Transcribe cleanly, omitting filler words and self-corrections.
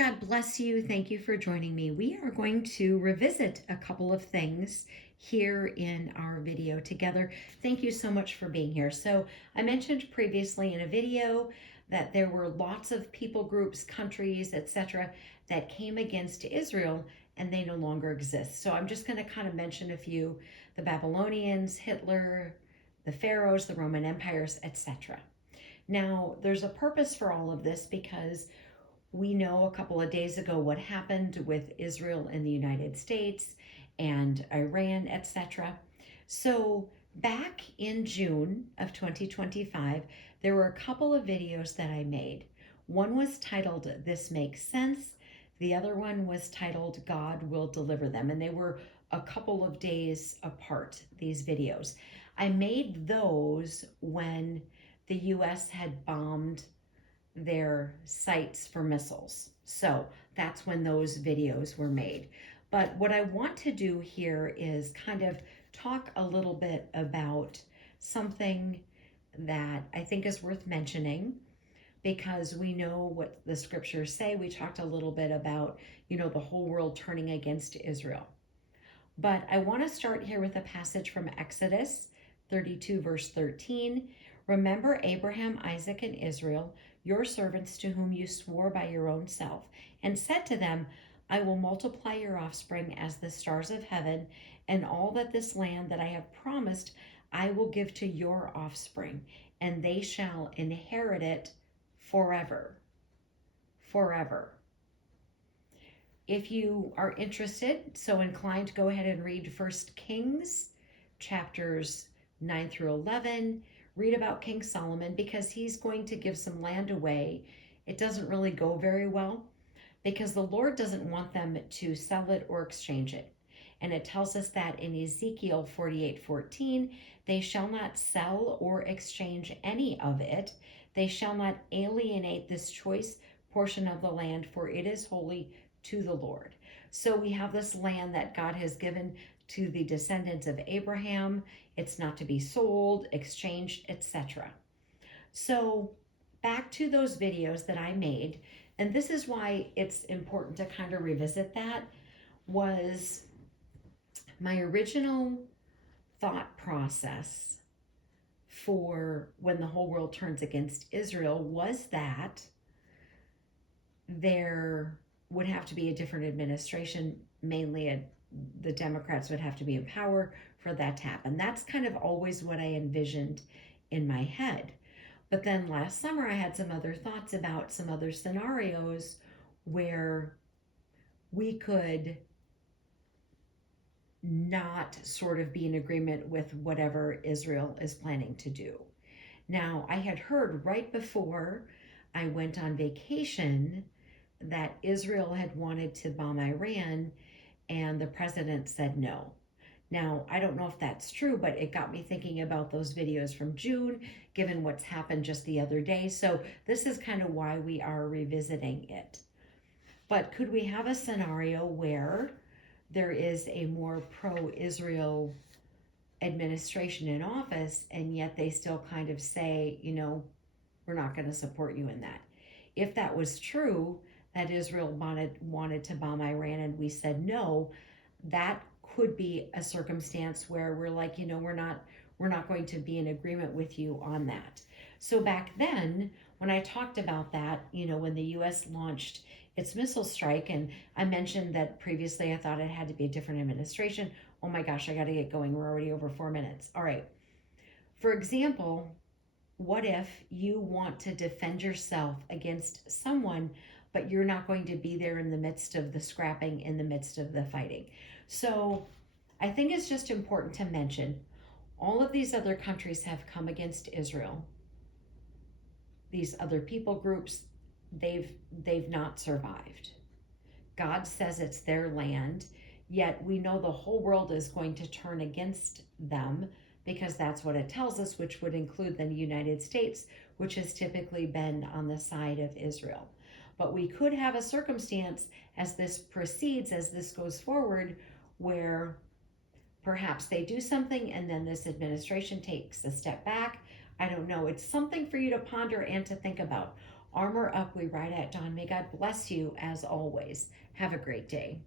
God bless you. Thank you for joining me. We are going to revisit a couple of things here in our video together. Thank you so much for being here. So I mentioned previously in a video that there were lots of people groups, countries, etc. that came against Israel and they no longer exist. So I'm just going to kind of mention a few: the Babylonians, Hitler, the Pharaohs, the Roman empires, etc. Now, there's a purpose for all of this because we know a couple of days ago what happened with Israel and the United States and Iran, etc. So, back in June of 2025, there were a couple of videos that I made. One was titled "This Makes Sense," the other one was titled "God Will Deliver Them," and they were a couple of days apart, these videos. I made those when the US had bombed their sites for missiles. So that's when those videos were made. But what I want to do here is kind of talk a little bit about something that I think is worth mentioning, because we know what the scriptures say. We talked a little bit about, the whole world turning against Israel. But I want to start here with a passage from Exodus 32, verse 13. Remember Abraham, Isaac, and Israel, your servants to whom you swore by your own self, and said to them, I will multiply your offspring as the stars of heaven, and all that this land that I have promised I will give to your offspring, and they shall inherit it forever. Forever. If you are interested, so inclined, go ahead and read 1 Kings chapters 9 through 11. Read about King Solomon, because he's going to give some land away. It doesn't really go very well because the Lord doesn't want them to sell it or exchange it. And it tells us that in Ezekiel 48:14, they shall not sell or exchange any of it. They shall not alienate this choice portion of the land, for it is holy to the Lord. So we have this land that God has given to the descendants of Abraham. It's not to be sold, exchanged, etc. So back to those videos that I made, and this is why it's important to kind of revisit that, was my original thought process for when the whole world turns against Israel was that there would have to be a different administration, mainly the Democrats would have to be in power for that to happen. That's kind of always what I envisioned in my head. But then last summer, I had some other thoughts about some other scenarios where we could not sort of be in agreement with whatever Israel is planning to do. Now, I had heard right before I went on vacation that Israel had wanted to bomb Iran, and the president said no. Now, I don't know if that's true, but it got me thinking about those videos from June, given what's happened just the other day. So this is kind of why we are revisiting it. But could we have a scenario where there is a more pro-Israel administration in office, and yet they still kind of say, we're not going to support you in that? If that was true, that Israel wanted to bomb Iran and we said no, that could be a circumstance where we're like, we're not going to be in agreement with you on that. So back then, when I talked about that, when the US launched its missile strike, and I mentioned that previously I thought it had to be a different administration. Oh my gosh, I got to get going. We're already over 4 minutes. All right. For example, what if you want to defend yourself against someone, but you're not going to be there in the midst of the scrapping, in the midst of the fighting? So I think it's just important to mention all of these other countries have come against Israel. These other people groups, they've not survived. God says it's their land, yet we know the whole world is going to turn against them, because that's what it tells us, which would include the United States, which has typically been on the side of Israel. But we could have a circumstance as this proceeds, as this goes forward, where perhaps they do something and then this administration takes a step back. I don't know. It's something for you to ponder and to think about. Armor Up, we ride at dawn. May God bless you as always. Have a great day.